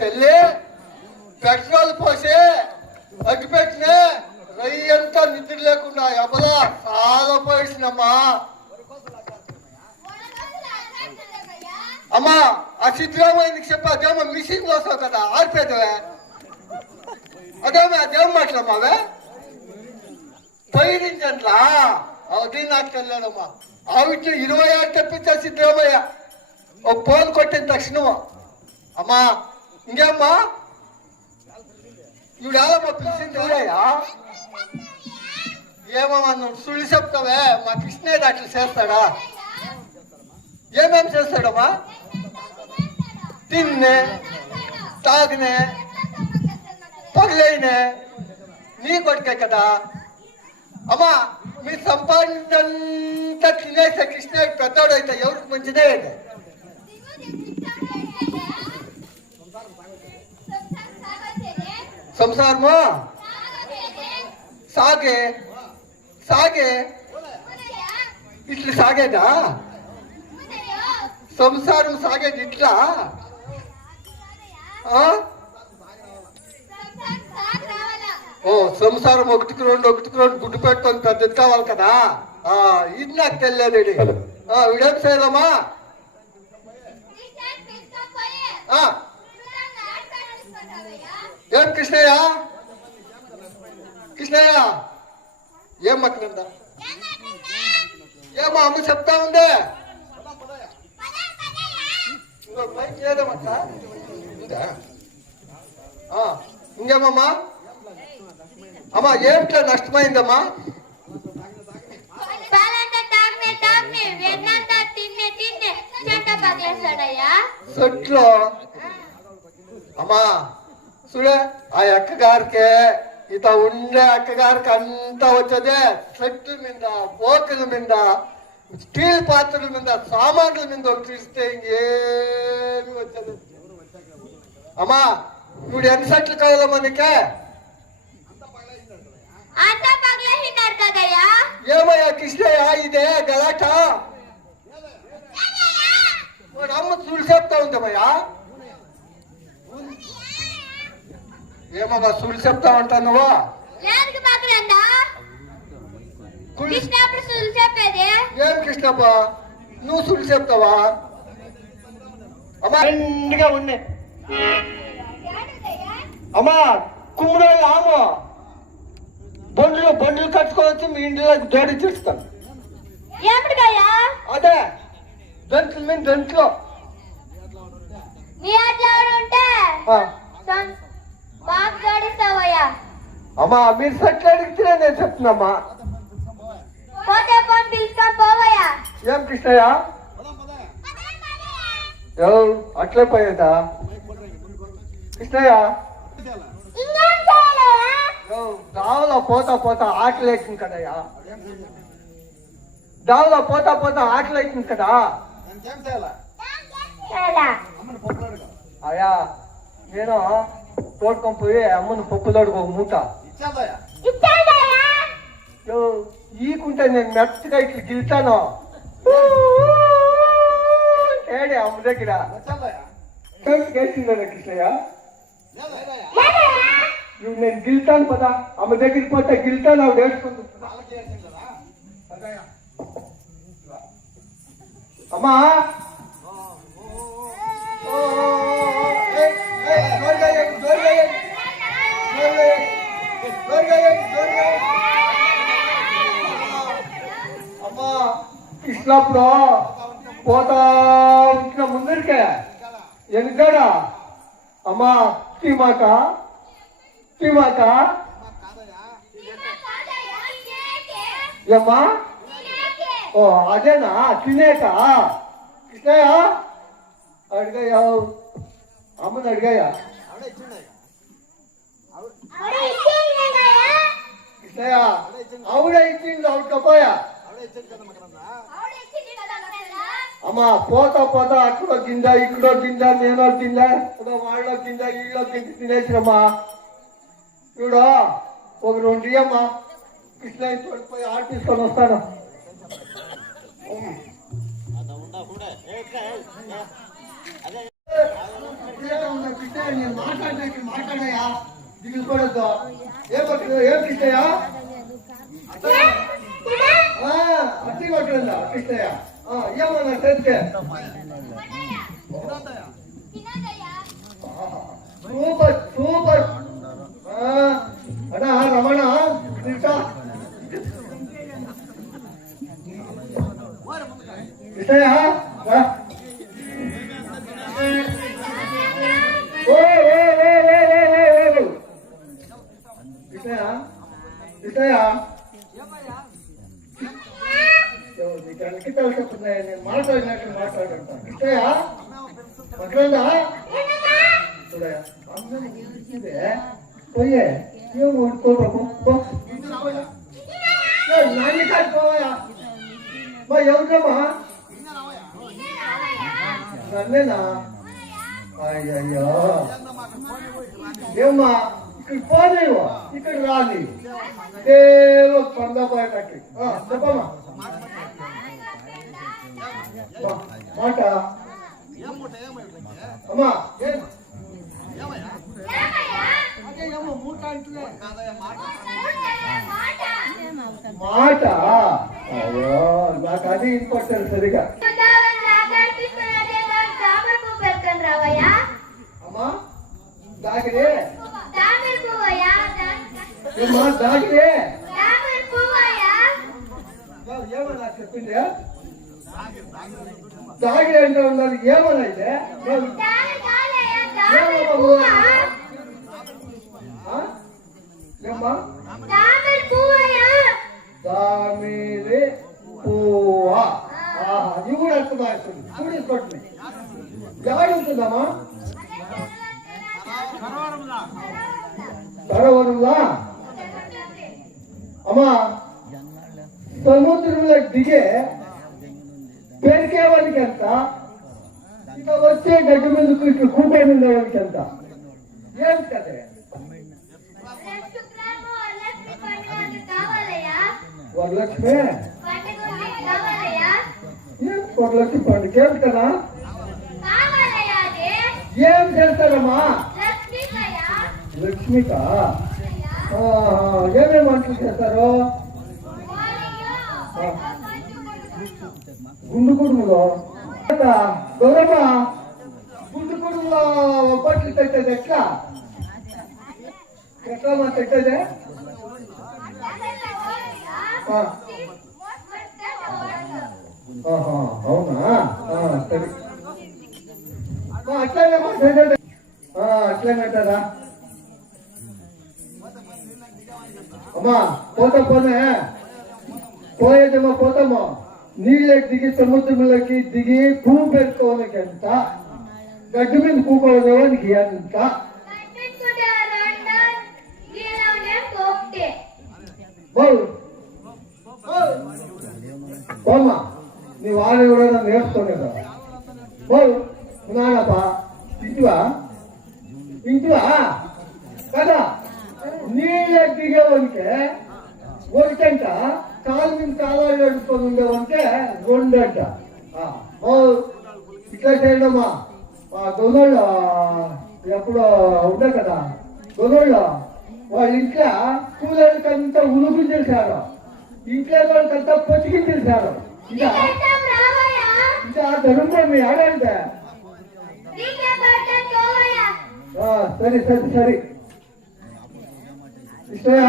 చెల్లి పెట్రోల్ పోసి అగ్గిపెట్టిన రయ్యంతా నిద్ర లేకుండా ఎవలా చాలా పోయినమ్మా. అమ్మా ఆ సిద్ధరామయ్యకి చెప్పి అదేమో మిషన్ వస్తావు కదా ఆడిపోతావే, అదేం మాట్లాడమావే పోయించట్లా అది నాకు తెలియదమ్మా. ఆవిడ 26 తెప్పించా సిద్ధరామయ్య ఒక ఫోన్ కొట్టిన తక్షణమా. అమ్మా ఇంకేమ్మా ఈవిడేమో పిలిచింది ఎవరయ్యా? ఏమమ్మా నువ్వు సుళ్ళు చెప్తావే, మా కృష్ణయ్య అట్లా చేస్తాడా? ఏమేమి చేస్తాడమ్మా? తిన్నే తాగినే పగలైనే నీ కొడుకే కదా. అమ్మా మీ సంపాదనంతా తినేసే కృష్ణయ్య పెద్దోడైతే ఎవరికి మంచిదే. సంసారమా సాగే సాగే ఇట్లా సాగేదా? సంసారం సాగేది ఇట్లా? ఓ సంసారం ఒకటికి రెండు గుడ్డు పెట్టుకొని పెద్దది కావాలి కదా. ఇది నాకు తెలియదు. వీడేం చేయాలమ్మా? ఏం కృష్ణయ్య ఏం మాట్లాడదా? ఏమో అమ్మ చెప్తా ఉందే ఇంకేమమ్మా? అమ్మా ఏమిట్లా నష్టమైందమ్మా? చెట్లో అమ్మా చూడే ఆ అక్క గారికి ఇత ఉండే అక్కగారికి అంతా వచ్చేదే చెట్ల మీద పోకుల మీద స్టీల్ పాత్రల మీద సామాన్ల మీద తీస్తే ఇంకేమి వచ్చేది. అమ్మా ఇప్పుడు ఎన్ని సెట్లు కావాలా మనకే? ఏమయ్యా కృష్ణయ్య ఇదే గలాట? అమ్మ చూడు చెప్తా ఉంటామయ్యా. ఏమమ్మా సుడి చెప్తా ఉంటా నువ్వు? ఏం కృష్ణప్ప నువ్వు సుడి చెప్తావా? అమ్మా రెండుగా ఉన్నాయి. అమ్మా కుమ్మరో ఆమో బండ్లు కట్టుకోవచ్చు మీ ఇంట్లో జోడి చేస్తాను. అదే దొంట్లు మీద దొంట్లో అమ్మా మీరు సెట్లు అడిగితే నేను చెప్తున్నామ్మా. ఏం కృష్ణయ్య అట్లే పోయేదా కృష్ణయ్య? దావలో పోతా ఆకలి అవుతుంది కదయ్యా. దావలో పోతా ఆకలి అవుతుంది కదా. అయ్యా నేను తోడుకొని పోయి అమ్మను పప్పులోడుకో మూట ఈకుంటే నేను మెత్తగా ఇట్లా గిల్తాను. ఏడే అమ్మ దగ్గర కేసిందా కృష్ణయ్య? నువ్వు నేను గిల్తాను పదా అమ్మ దగ్గరికి పోతే గిల్తాను ఆవిడ వేసుకుంటు. అమ్మా అమ్మా కృష్ణప్పుడు పోతా ఉంటున్న ముందరికే వెనుకడా అమ్మా తీమాక ఏమ్మా? ఓ అదేనా తినేక కృష్ణయ్య అడిగాయా? అమ్మని అడిగాయా? కృష్ణయ్య ఆవిడ ఇచ్చింది ఆవిడకపోయా? అమ్మా పోతా అక్కడో గింజ ఇక్కడో గింజ నేనో గింజ వాళ్ళో గింజ ఈళ్ళో గింజ తినేసినమ్మా. చూడు ఒక 2 ఇయ్యమ్మా కృష్ణయ్య తోడిపోయి ఆట తీసుకొని వస్తాను. నేను మాట్లాడాయా దిగుకోవద్దు. ఏం కృష్ణయ్య అట్టి కొట్టదా కృష్ణయ్య? ఏమన్నా తెస్తే సూపర్ అన్నా రమణ కృష్ణయ్య నేను మాట్లాడినట్టు మాట్లాడుతాను. కృష్ణయ్య మగ్రందా పోయే ఏం ఓడిపోతాము నాన్ని కాకపోయా మా ఎవరికమ్మా నన్నేనా? అయ్యయ్యో ఏమ్మా ఇక్కడ పోనేవా ఇక్కడ రాని ఏవో పొందపోయేటట్టు చెప్పమ్మా మాట అమ్మా మాట అయ్యో నాకు అది ఇంపార్టెంట్ సరిగా. అమ్మా దాగిరే ఏమా దాగిరే ఏమన్నా చెప్పింది? దాగిరే అంటే ఉండాలి. ఏమన్నా అయితే ఏమ్మా దామిరి పువ్వా ఇది కూడా అర్థం అవుతుంది. చూడేసుకోండి ఎవరు ఉంటుందమ్మా? సరోవరంలా అమ్మా సముద్రంలో దిగే పెరికేవాడికి ఎంత, ఇక వచ్చే గడ్డి మీద ఇట్లా కూపడి ఉండేవాడికి ఎంత, ఏం కదే వరలక్ష్మి వరలక్ష్మి పండుగ ఏమిటి కదా, ఏం చేస్తారమ్మా లక్ష్మిక, ఏమేమి వంటలు చేస్తారు, గుండు కుడుములో గౌరమ్మ గుండు కుడుములో బట్టలు పెట్టేది ఎట్లా ఎట్లా పెట్టేదే, అవునా సరే అట్లానే అట్లానంటారా అమ్మా పోతాం పోయేదేమో పోతామో నీళ్ళకి దిగి సముద్రంలోకి దిగి పువ్వు పెట్టుకోవడానికి ఎంత, గడ్డి మీద కూకోవడానికి ఎంత, బామ్మా నీ వాడు ఎవరైనా నేర్చుకోలేదా బావు నానప్ప ఇంటివా కదా, నీళ్ళకి దిగేవానికి ఒకటంట, కాలు మీద కాలాలు నడుపుకొని ఉండేవంటే రెండంట. ఇట్లా చేయడమ్మా గొంగళ్ళు ఎప్పుడో ఉంటాయి కదా, గొంగళ్ళు వాళ్ళ ఇంట్లో కూలర్కంతా ఉలుగు చేశారు, ఇంట్లో వాళ్ళకంతా పొచ్చికి చేశారు. ఇంకా ధనుంబ మీ ఆడంటే సరే సరే సరే ఇష్టయా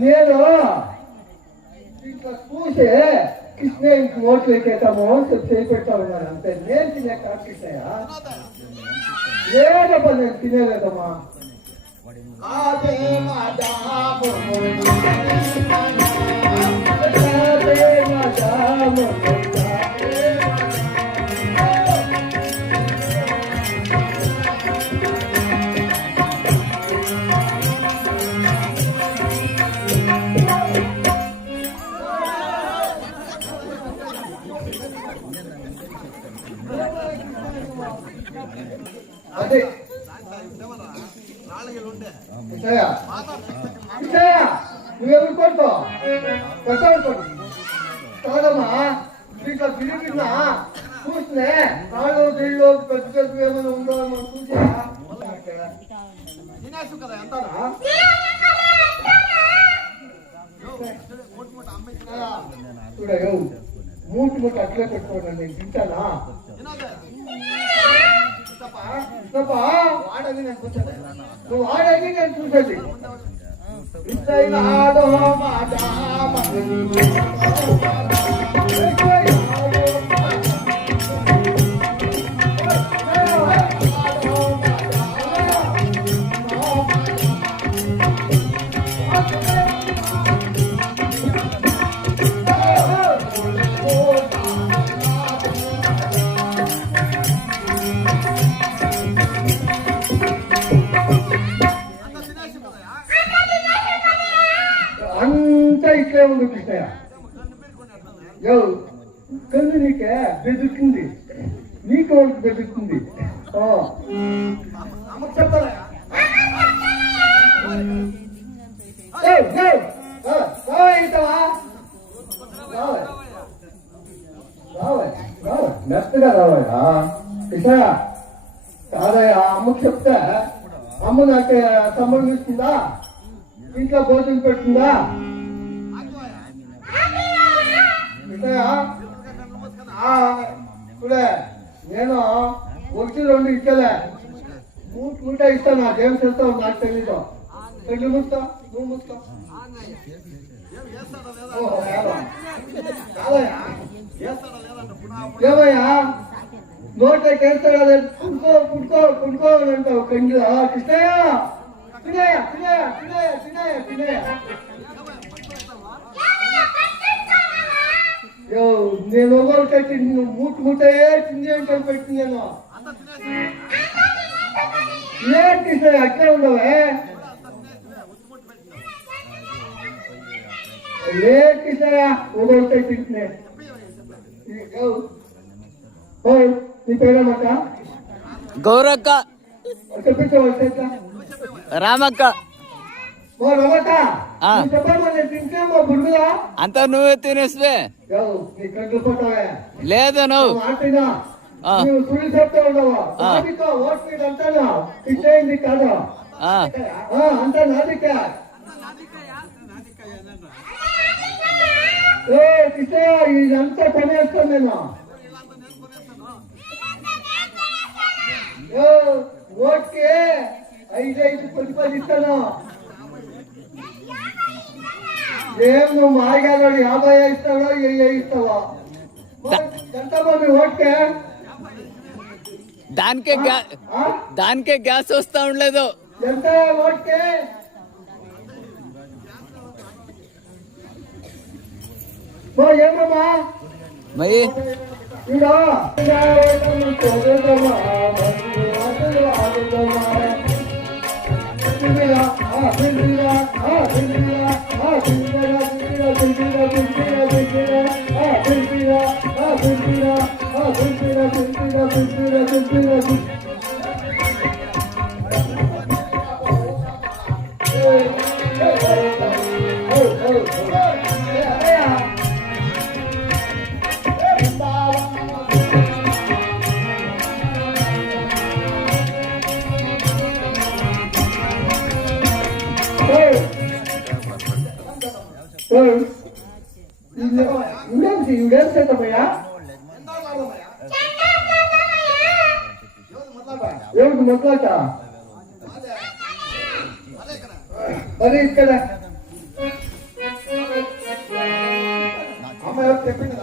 నేను ఇట్లా చూసే కృష్ణ ఇంటి ఓట్లు ఎక్కేతాము చేపెడతా ఉన్నాను అంతే, నేను తినే కాకిస్తాయా లేదమ్మా, నేను తినేలేదమ్మా. అదే నువ్వెవరు కొడుకో కొట్టు కాదమ్మా, ఇట్లా తిరిగినా చూస్తే నాలుగు నీళ్ళు పెద్ద పెద్ద ఏమైనా ఉందో చూసా చూడ మూటి మూట అట్లే పెట్టుకోండి, నేను తింటానా వాడని నేను కూర్చోలే, నువ్వు వాడని నేను చూసేది అంతా ఇట్లే ఉంది కృష్ణయ్య. కన్ను నీకే బెదురుతుంది, నీకు వాళ్ళకి బెదురుతుంది. మెత్తగా రావాలా కృష్ణయ్య, కాదయ్య అమ్మకు చెప్తే అమ్మ నాకు సంబంధం ఇస్తుందా, ఇంట్లో భోజనం పెడుతుందా? ఇప్పుడే నేను 1-2 ఇచ్చలే, 3 ఇస్తాను. నాకేం చేస్తావు నాకు తెలీదు. రెండు ముస్తా, నువ్వు ముస్తా. ఏమయ్యా నోట్లోకి వేస్తాడు అదే పుట్టుకో అని అంటావు. కంగిలో కృష్ణయ్య తినయ్య తినయ్య తినయ్య తినయ్య తినయ్య. నేను ఒకటి మూటయే తిండి అంటే పెట్టింది. నేను ఏ కృష్ణయ్య అట్లే ఉండవే, ఏ కృష్ణయ్య ఒకటి తింటున్నా. నీ పేరేమక్క? గౌరక్క. చెప్పించవచ్చు రామక్క. రమక్క చెప్పండి తింటే మా బుడ్డుగా అంతా నువ్వే తినేస్తే నీ కంట్లు పోతావే. లేదు నువ్వు మాటినా నువ్వు సుడి చెప్తా ఉండవా? ఓట్ మీద అంటాను ఇచ్చేయండి కాదు అంతా నాదిక. కిషయ్య ఇదంతా పనిచేస్తాను నేను. ఓట్కి 5 ఇస్తాను. ఏం నువ్వు మాయగాడు 50 ఇస్తావా 20 ఇస్తావా? ఎంతమంది ఓట్కే? దానికే గ్యాస్ వస్తా ఉండలేదు. ఎంత ఓట్కే? ఏమమ్మా మరి ఇవిడేసేటమ్మయ్యా ఏమిటి మొట్లాట? మరి ఇక్కడ అమ్మ ఎవరు చెప్పింది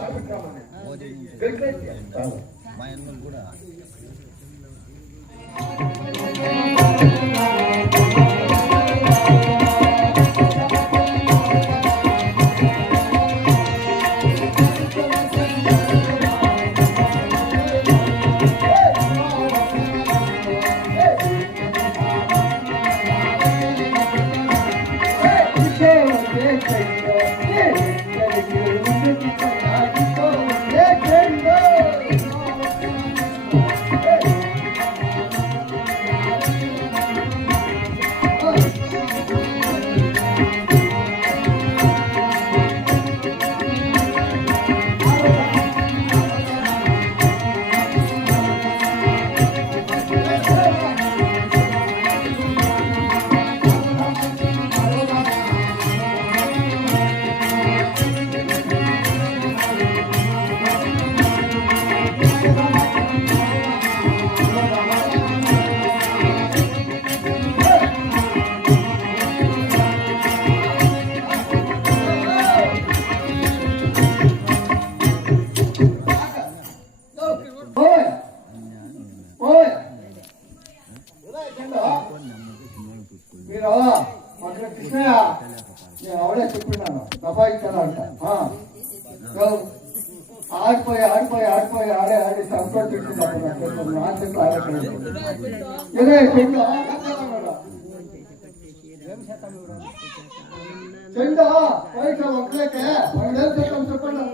మీరు అక్కడ కృష్ణయ్య నేను అవడే చెప్పినాను దబాయిస్తానంట. ఆడిపోయి ఆడి సంతోషం తింటున్నాను. చెండు పైస ఒక్కలేకే 10 శాతం చెప్పండి.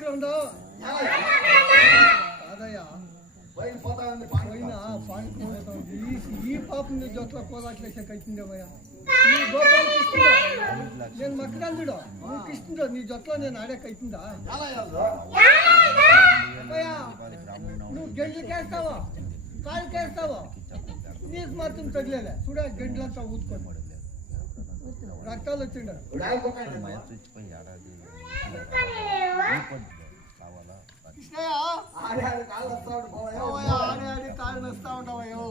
పోకరండు కాదయ్యా పోయినా పానికి పోతుంది ఈ పాపం నీ జొట్లో కోదాట్లేసే కట్టిందేమయ్యా నీ గోపాల కృష్ణుడు నేను మకరందుడు నువ్వు కృష్ణుడు నీ జొట్లో నేను ఆడే కట్టిందా అయ్యా నువ్వు గెంట్లకేస్తావా కాలుకేస్తావా నీకు మాత్రం తగిలేదా చూడ గంటలంతా ఊదుకోండి రక్తాలు వచ్చిండ ఆడి కాళ్ళు వస్తా ఉంటావయ్యో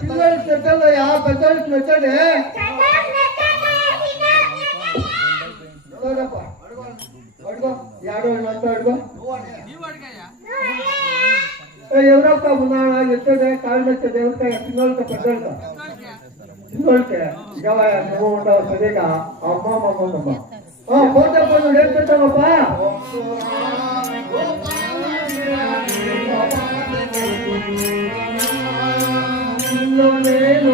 పిల్లలకి పెట్టాలయ్యా పెద్దలకి పెట్టండి అడుగో యాడో అంతా అడుగో ఎవరొక్క ఉన్నాడా ఎత్తడే కాళ్ళు వచ్చేది ఎవరికాయ పిల్లలతో పెద్దలతో పిల్లలకే నువ్వు ఉండవు సరిగా అమ్మమ్మమ్మ పోతే పోను ఏం పెట్టావప్పా నేను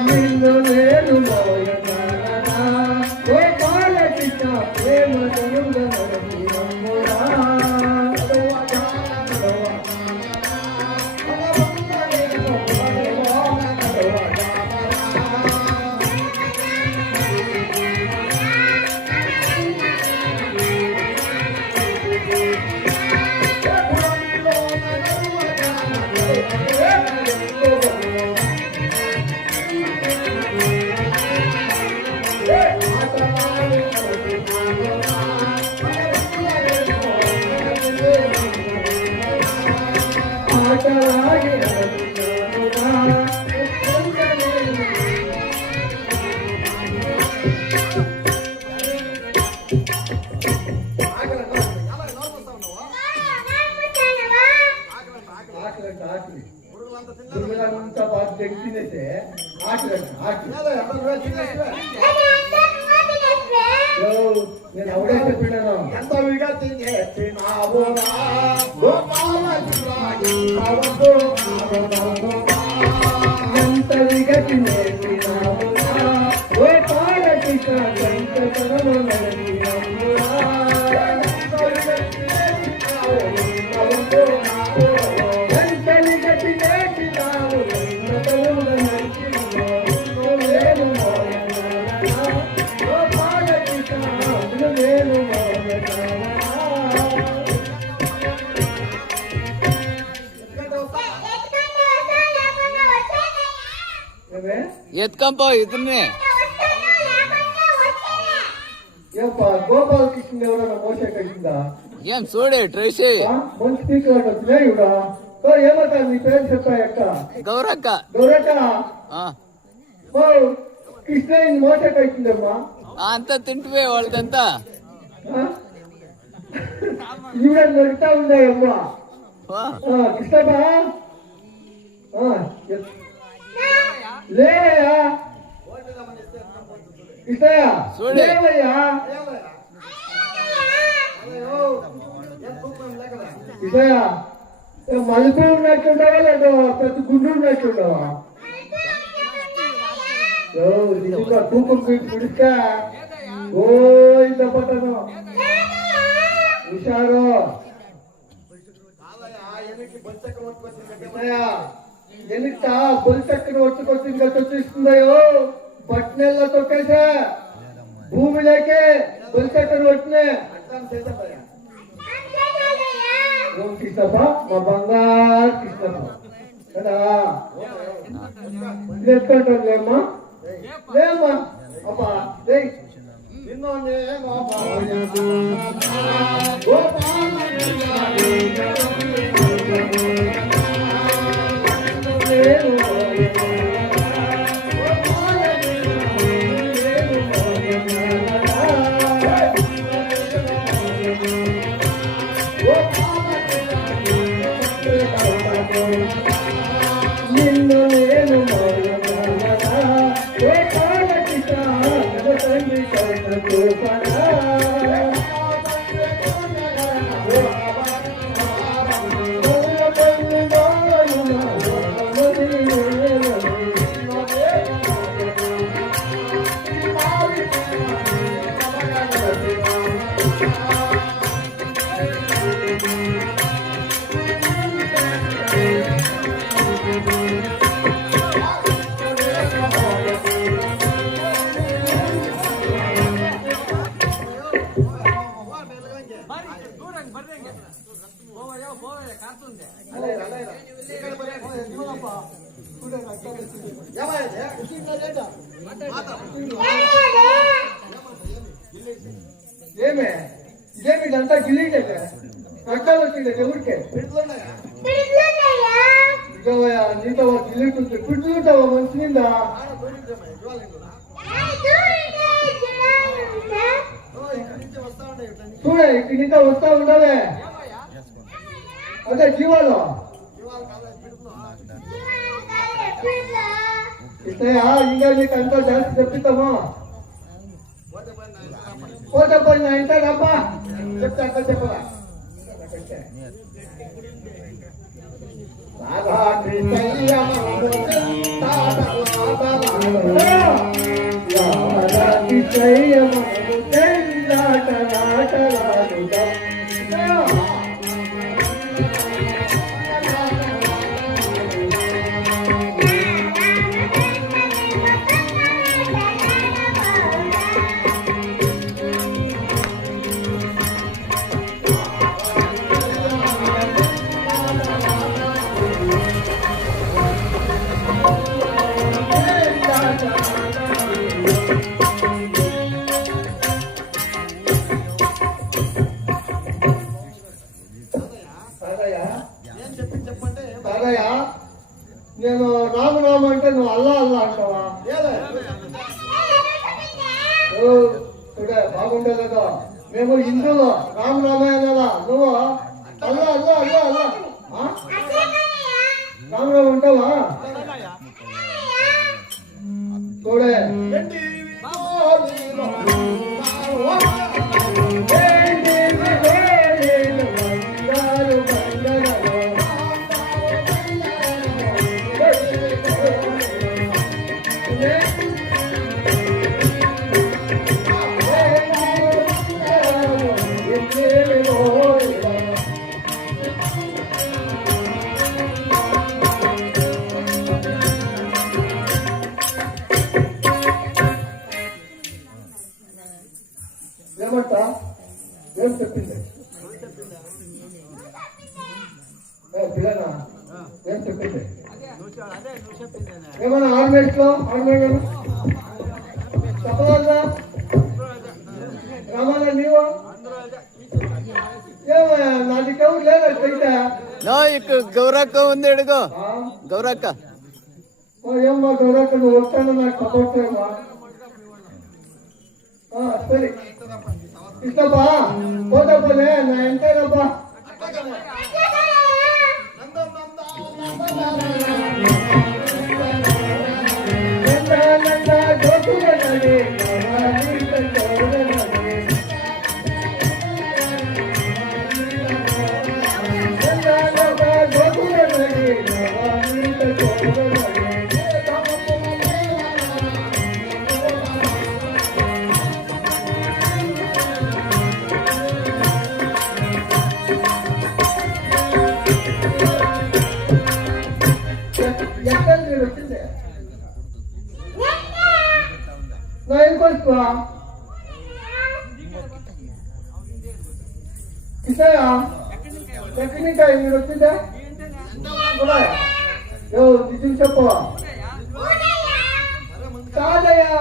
నిన్ను నేను మోయనా గోపాల కృష్ణ ప్రేమ పురుగులంతా బాగా తెచ్చినట్టే నేను అవడే చెప్పినాను ఎంత విగా తినేసినావు ఎంత విగా తినేసినావు గోపాల కృష్ణ సంతకరము ఎత్తుకంపో ఇతన్ని గోపాల కృష్ణ ఎవరైనా మోసే కలిసిందా ఏం చూడే ట్రై చేయి మంచి స్పీకర్ వచ్చినాయి ఇవిడా ఏమంటారు నీ పేరు చెప్పాయక్క గౌరక్క గౌరక్క కృష్ణ మోసే కలిసిందమ్మా అంతా తింటువే వాళ్ళదంతా ఈవిడ నడుతా ఉన్నాయమ్మా కృష్ణమ్మా లేవయ్యా కృష్ణయ్య లేవయ్యా కృష్ణయ్య మలుపు ఉన్నట్టుండవా లేదా ప్రతి గుండు ఉన్నట్టుండవా తూకం పిడికా ఇంత పట్టను హుషారు ఎన్నిట బొలిచక్కన వచ్చుకొచ్చింది వచ్చేస్తుందయో పట్నెల్లో తొక్కేసా భూమిలోకే బొలిచక్కన వచ్చినే కృష్ణప్ప మా బంగారు కృష్ణప్ప కదా ఎత్తుకుంటాం లేమ్మా లేమ్మా అబ్బా నిన్నో నిన్ను నేను మోయనా ఏ కాలకి తండ్రి కరుణకు ఏమే ఇదేమి ఇదంతా గిల్లీటే రక్తాలు వచ్చింది ఎవరికి నిజమయ్యా నీతో గిల్లింటుంది పిడుతుంటావా మంచి నిందా చూడే ఇక్కడి నుంచి వస్తా ఉండాలే అదే జీవాలు ఇస్తాయా ఇంకా నీకు అంతా జాస్తి చెప్తామా పోతే పోయి నా ఇంట రబ్బా చెప్తా అక్కడ చెప్పరా రాధా కృష్ణయ్య నేను రాము రాము అంటే నువ్వు అల్లా అల్లా అంటావా చూడే బాగుండేదా మేము హిందువులు రాము రామాయణలా నువ్వు అల్లా అల్లా అల్లా అల్లా రాము రాము అంటావా చూడే ఏమంటా ఏం చెప్పింది పిల్లనా ఏం చెప్పింది ఏమన్నా ఆర్మేట్ లో ఆర్మేట్ చెప్పవాలా రమాలా నీవు ఏమయ్యా నాదికెవరు లేదా నో ఇక్కడ గౌరక్క ఉంది అడుగు గౌరక్క ఏమ్మా గౌరక్క నువ్వు వస్తాను నాకు సపోర్ట్ సరే ఇష్టపా పోతా పోలే నా ఎంతేనప్పా నా ఏం కొడుకు ఇస్తాయా ఎక్కడికా మీరు వచ్చిందా నిజం చెప్పు కాదయ్యా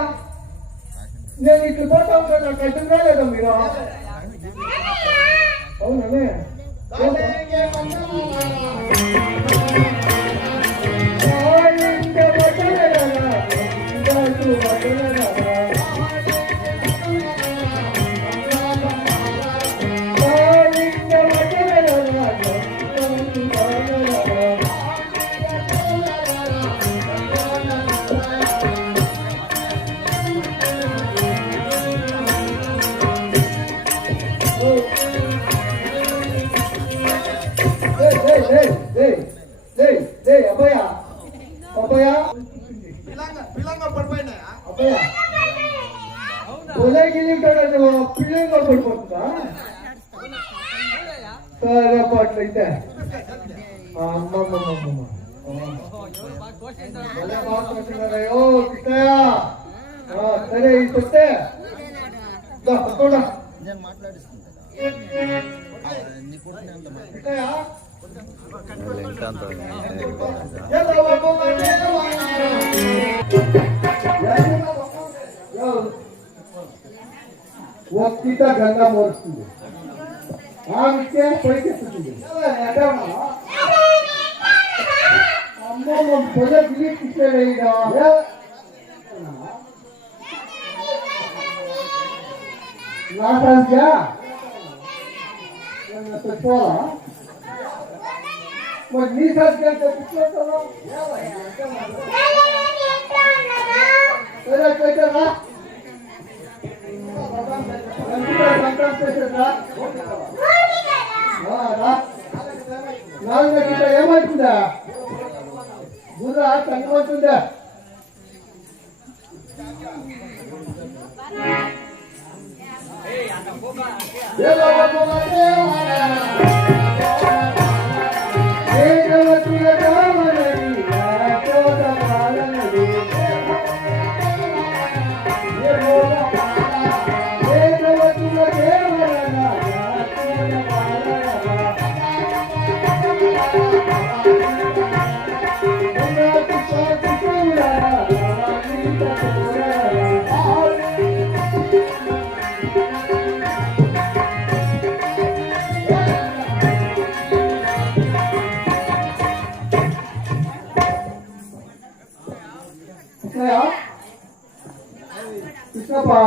నేను ఇట్లు పోతా ఉంటాను నాకు కష్టం రాలేదా మీరు అవుననే అబ్బాయా అబ్బాయా అబ్బాయా ఉదయగిరి పిల్లగా పడిపోతుందా సరే అట్లయితే అమ్మమ్మమ్మమ్మ కిట్టయా సరే ఇస్తే కిట్టయా ఒక్కిట గంగా మోరుస్తుంది ఆమెకే పైకెత్తుతుంది అమ్మో పొద గిలిపిస్తాడయ్యా నా సంఖ్య పోలా మరి నీ సంఖ్య తెప్పించుకుంటాను సరే పెట్టరా ఏమవుతుందా గుర్ర తగ్గవుతుందా కృష్ణప్పా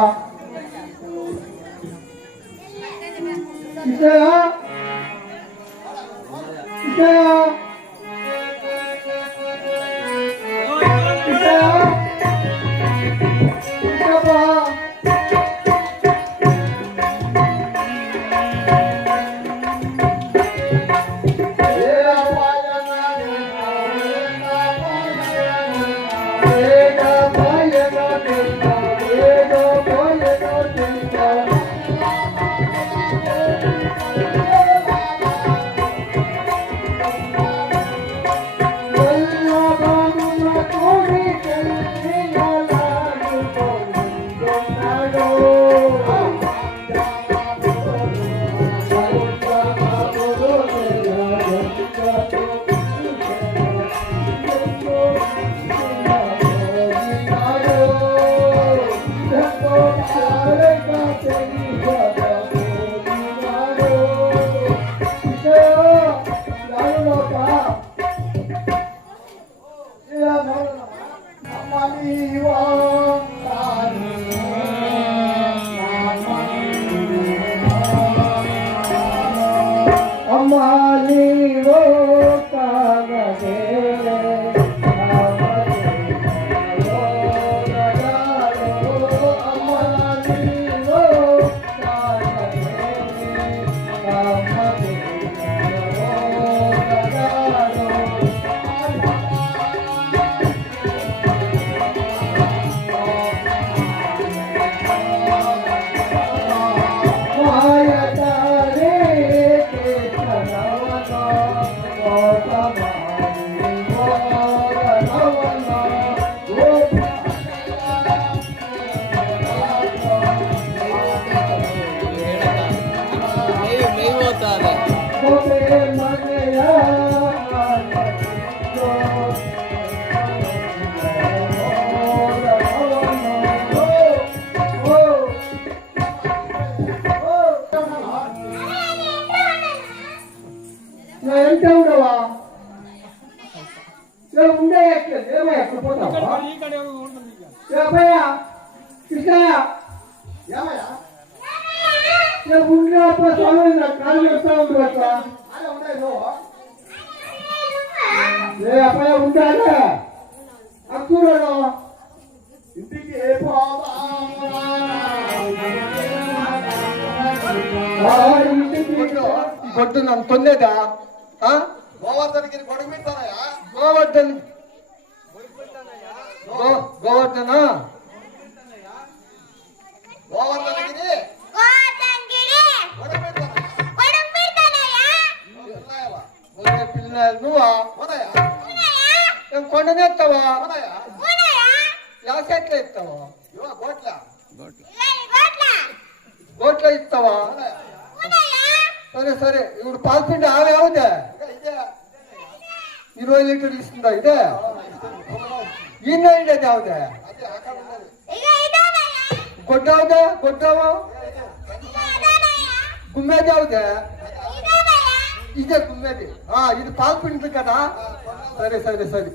ಗೊತ್ತು ನಾನು ತೊಂದೆದ ಗೋವರ್ಧನಗಿರಿ ಕೊಡಗಿರ್ತಾನಯ್ಯ ಗೋವರ್ಧನ್ ಗೋವರ್ಧನ ಗೋವರ್ಧನಗಿರಿ పిల్ల నువ్వా కొండనే ఎత్తావా యాస ఎట్లా ఇస్తావా గోట్ల ఇస్తావా సరే సరే ఇప్పుడు పాల్పిండి ఆమె అవుతా 20 ಲೀಟರ್ ಇస్తుంದ ಇದೆ ಇನ್ನು ಹಿಡಿಯೋದು ಯಾವ್ದೆ ಗೊಡ್ಡವ ಗುಮ್ಮೆದ ಯಾವ್ದೆ ಇದೆ ಗುಮ್ಮೆದಿ ಇದು ಪಾಲ್ ಪಿಂಡ್ కదా ಸರಿ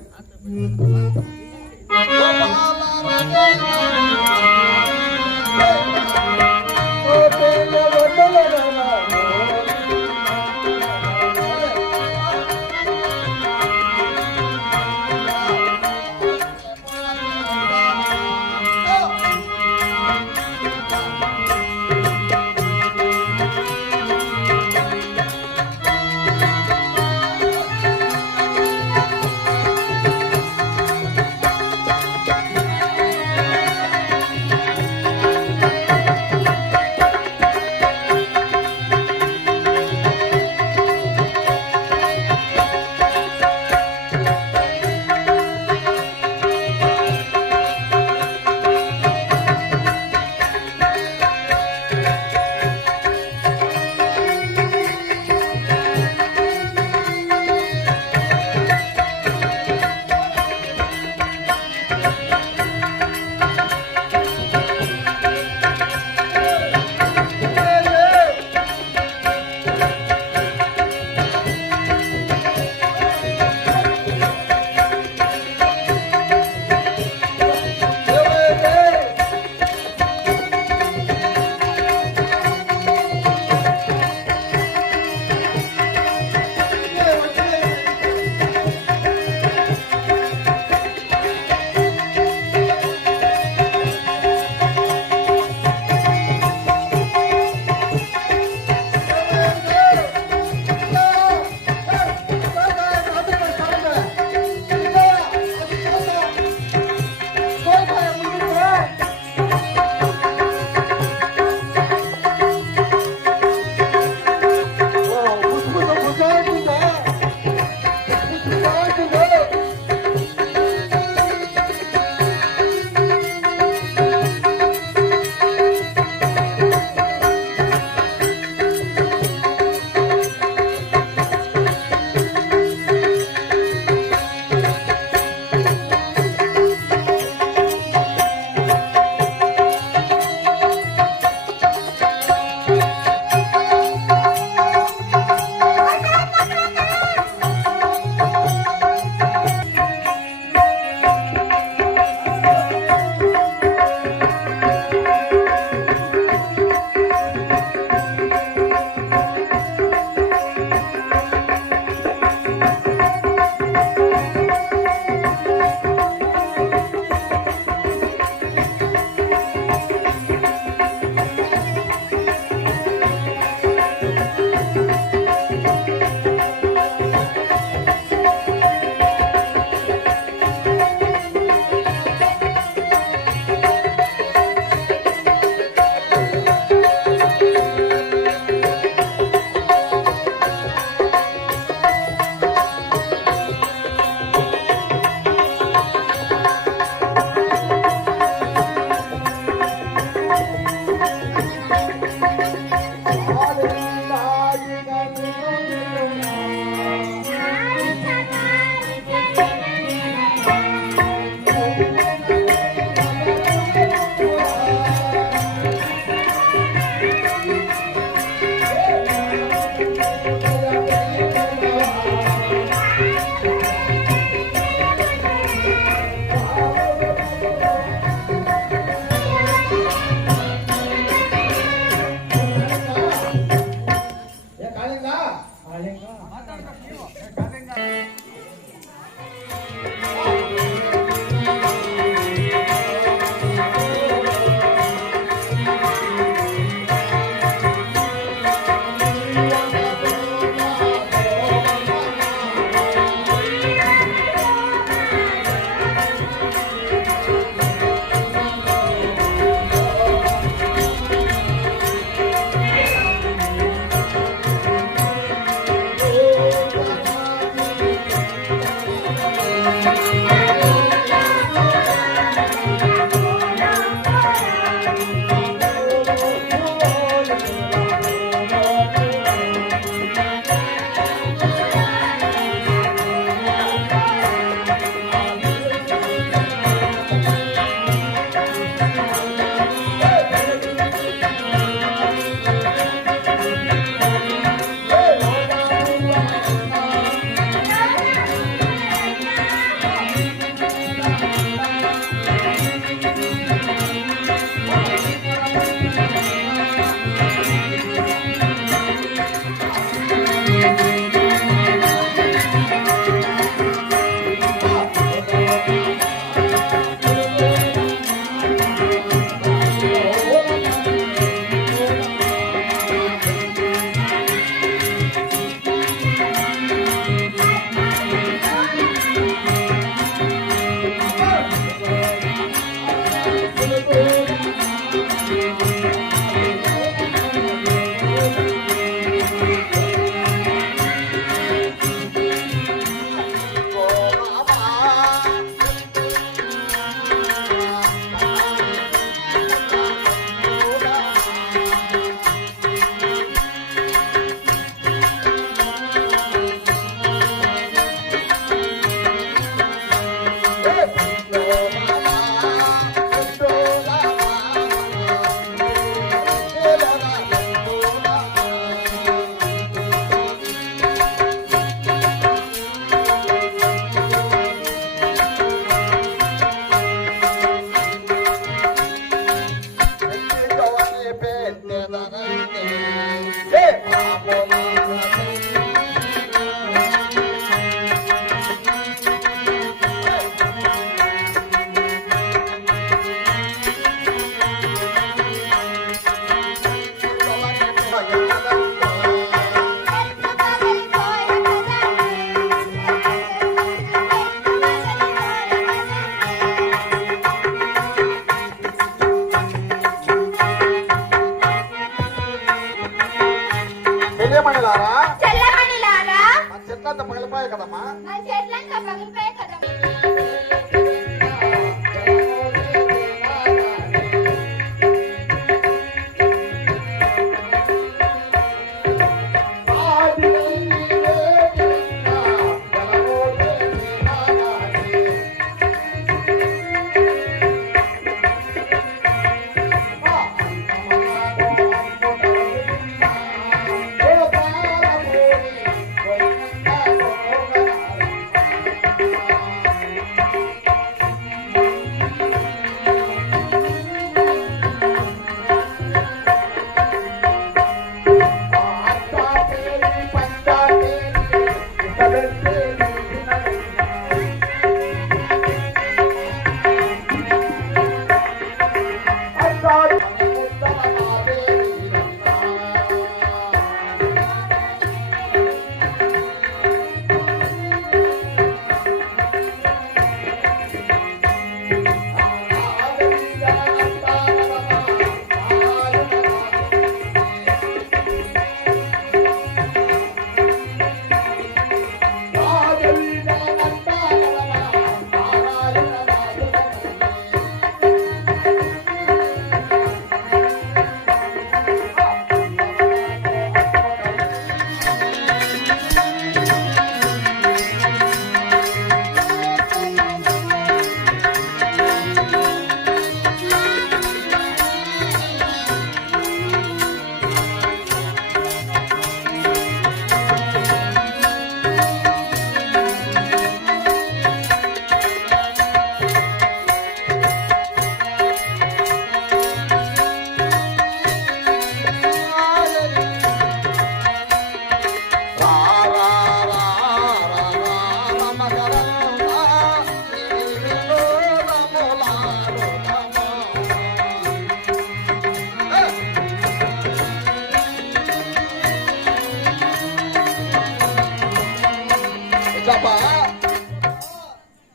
పగిలిపోయాయి కదమ్మా. నా చేతులంతా పగిలిపోయాయి కదమ్మా.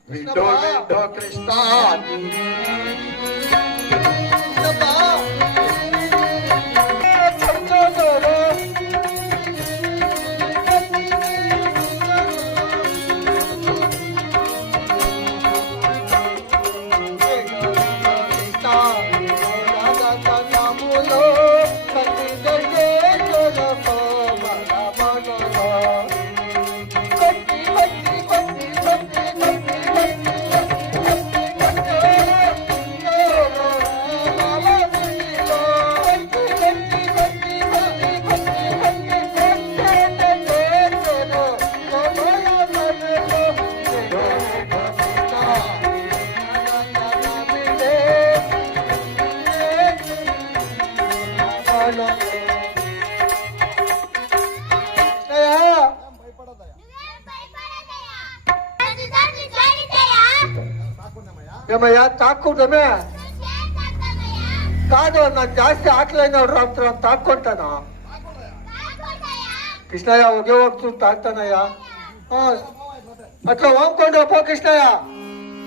వింటో వింటో కృష్ణ ఏమయ్యా తాక్కుంటామే కాదు నాకు జాస్తి ఆకలైనప్పుడు రాత్రం తాక్కుంటాను కృష్ణయ్య ఒకే వక్తు తాగుతానయ్యా అట్లా వాముకోండి పో కృష్ణయ్య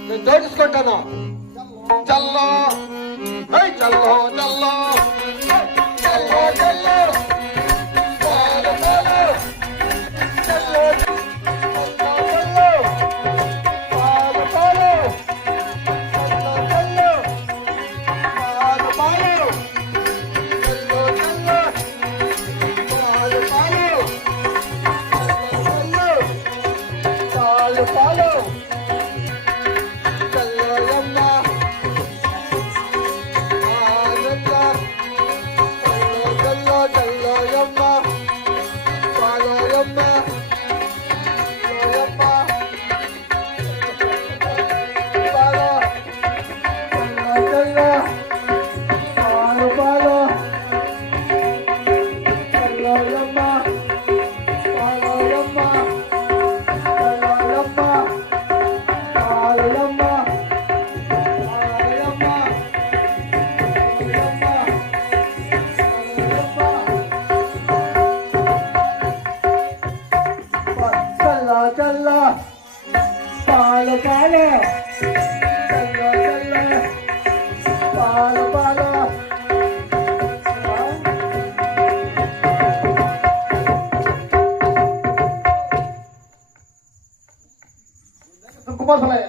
నేను జోడించుకుంటాను చల్లో చల్లో చల్లో చల్లో చల్లో పాలు పాలు చల్లో కుమాసలయ్య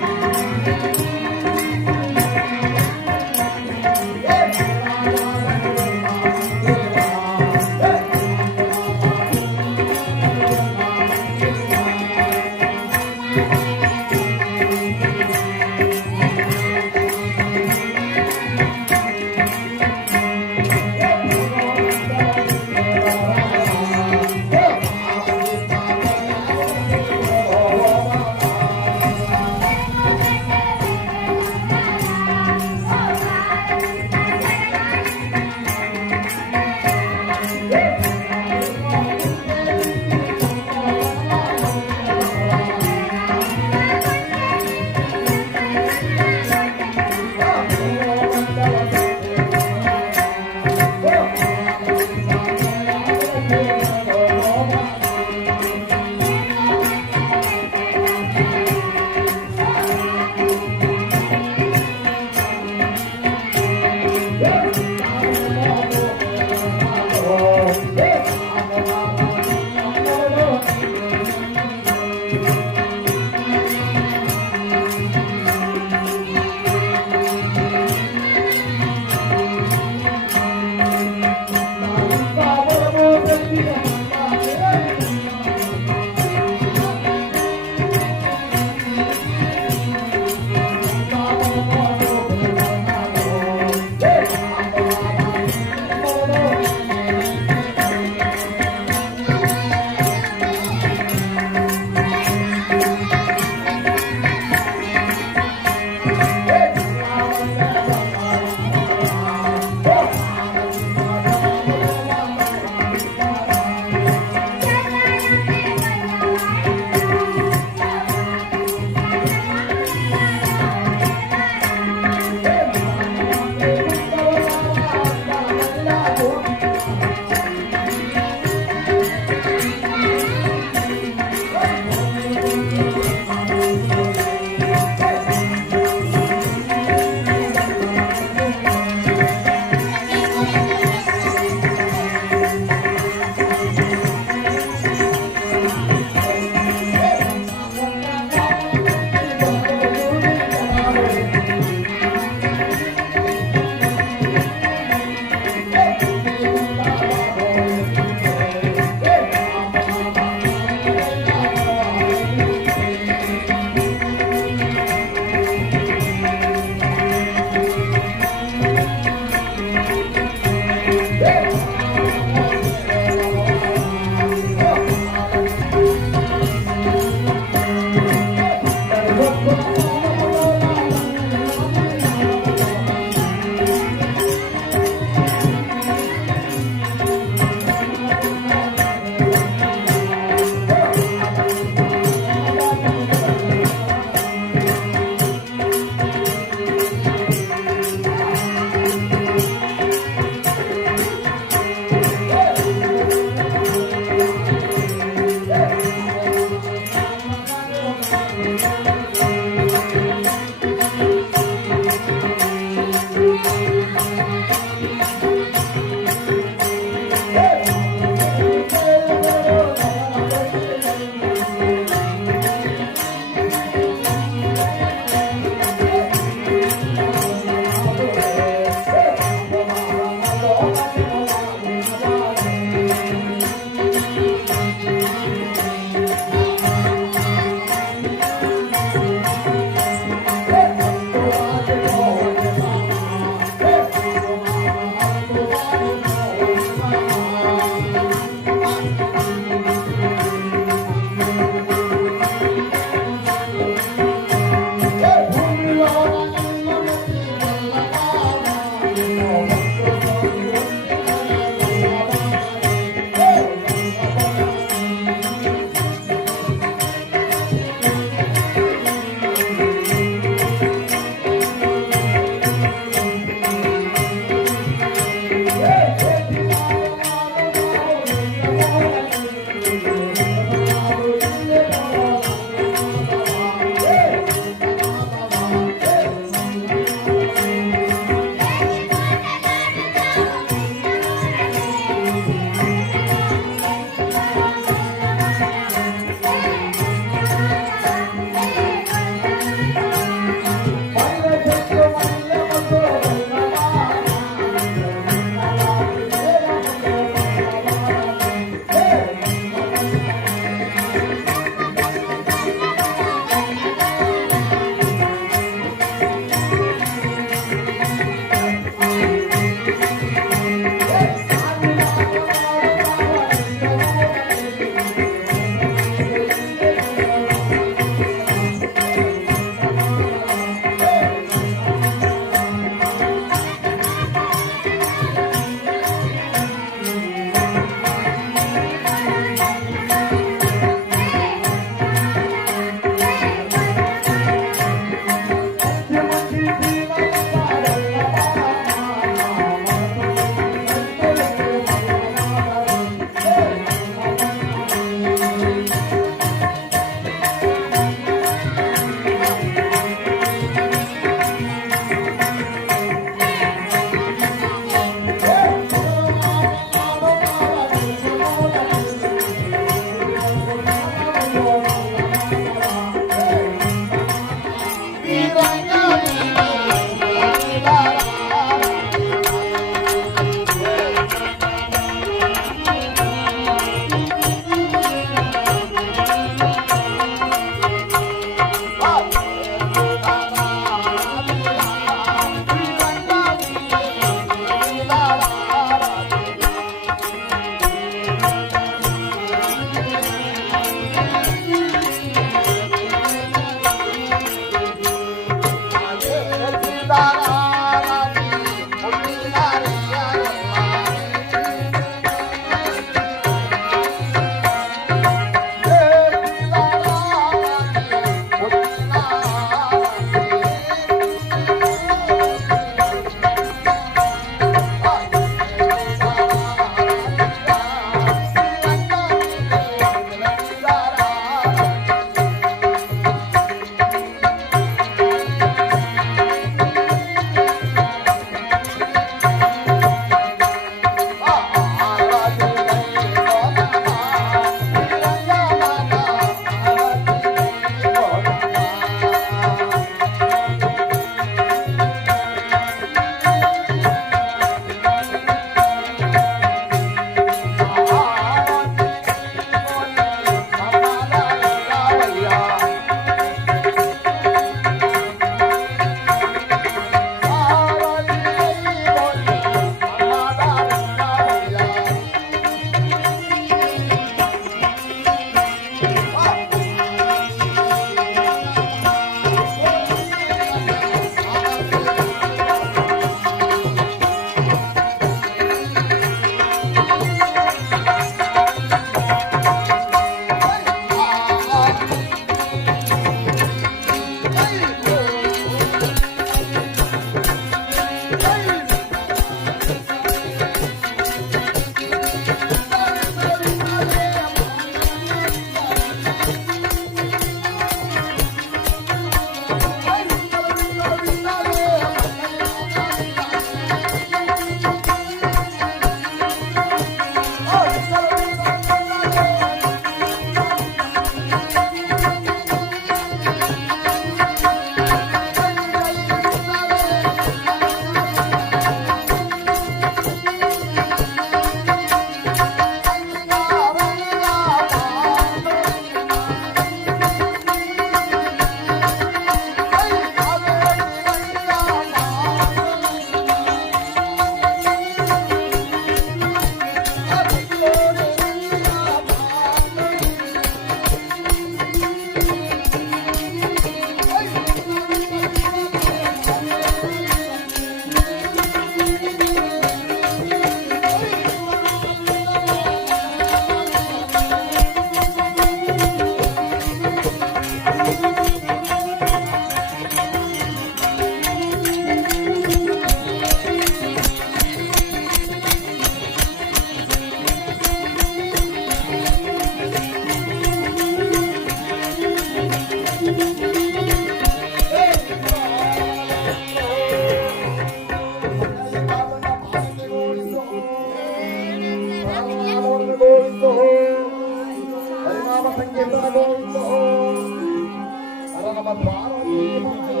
ನಮ್ಮ ಪಾರ್ವತಿ ಮಾತೆ.